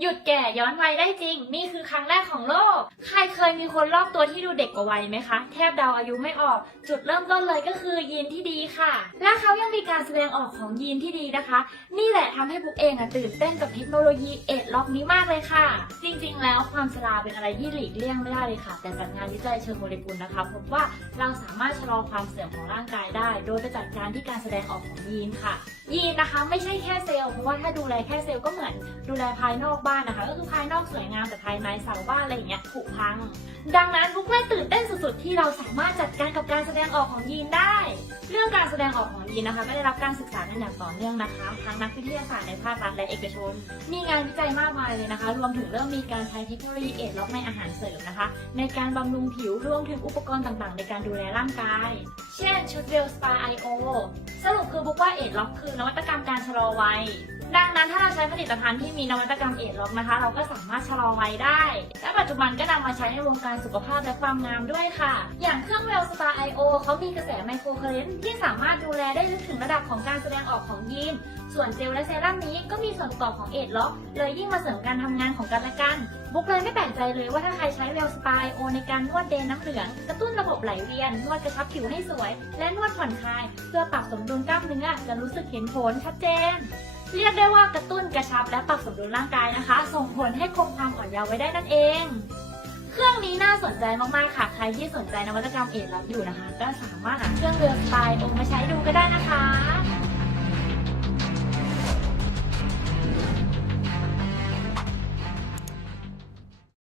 หยุดแก่ย้อนวัยได้จริง นี่คือครั้งแรกของโลก ใคร ยมีคนรอบตัวที่ดูเด็กกว่าวัยไหมคะ แทบเดาอายุไม่ออก จุดเริ่มต้นเลยก็คือยีนที่ดีค่ะ และเขายังมีการแสดงออกของยีนที่ดีนะคะ นี่แหละทำให้บุ๊กเองอะตื่นเต้นกับเทคโนโลยีเอ็ดล็อกนี้มากเลยค่ะ จริงๆ แล้วความชราเป็นอะไรที่หลีกเลี่ยงไม่ได้เลยค่ะ แต่จากงานวิจัยเชิงโมเลกุลนะคะพบว่าเราสามารถชะลอความเสื่อมของร่างกายได้ โดยไปจัดการที่การแสดงออกของยีนค่ะ ยีนนะคะไม่ใช่แค่เซลล์เพราะว่าถ้าดูแลแค่เซลล์ก็เหมือนดูแลภายนอกบ้านนะคะ ก็คือภายนอกสวยงามแต่ภายในเสาบ้านอะไรอย่างเงี้ยผุพังดังนั้นบุ๊กเลยตื่นเต้นสุดๆ ที่เราสามารถจัดการกับการแสดงออกของยีนได้ เรื่องการแสดงออกของยีนนะคะ ก็ได้รับการศึกษากันอย่างต่อเนื่องนะคะทั้งนักวิทยาศาสตร์ในภาครัฐและเอกชน มีงานวิจัยมากมายเลยนะคะ รวมถึงเริ่มมีการใช้เทคโนโลยีเอดล็อกในอาหารเสริมนะคะ ในการบำรุงผิวรวมถึงอุปกรณ์ต่างๆ ในการดูแลร่างกาย เช่นชุดเรียวสปาไอโอสรุปคือบุ๊กว่าเอดล็อกคือนวัตกรรมการชะลอวัย ดังนั้นถ้าเราใช้ผลิตภัณฑ์ที่มีนวัตกรรมเอดล็อกนะคะ เราก็สามารถชะลอวัยได้ และปัจจุบันก็นำมาใช้ในวงการสุขภาพและความงามด้วยค่ะ อย่างเครื่องเวลสตาร์ไอโอเขามีกระแสไมโครเคอร์เรนที่สามารถดูแลได้ลึกถึงระดับของการแสดงออกของยีน ส่วนเจลและเซรั่มนี้ก็มีส่วนประกอบของเอดล็อกเลยยิ่งมาเสริมการทำงานของกันและกัน บุ๊กเลยไม่แปลกใจเลยว่าถ้าใครใช้เวลสปาไอโอในการนวดเดนน้ำเหลืองกระตุ้นระบบไหลเวียน นวดกระชับผิวให้สวย และนวดผ่อนคลาย เพื่อปรับสมดุลกล้ามเนื้อจะรู้สึกเห็นผลชัดเจน เรียกได้ว่ากระตุ้นกระชับและปรับสมดุลร่างกายนะคะ ส่งผลให้คงความอ่อนเยาว์ไว้ได้นั่นเอง เครื่องนี้น่าสนใจมากๆค่ะ ใครที่สนใจนวัตกรรมเอดล็อกอยู่นะคะ ก็สามารถหาเครื่องเรือสไตล์องมาใช้ดูก็ได้นะคะ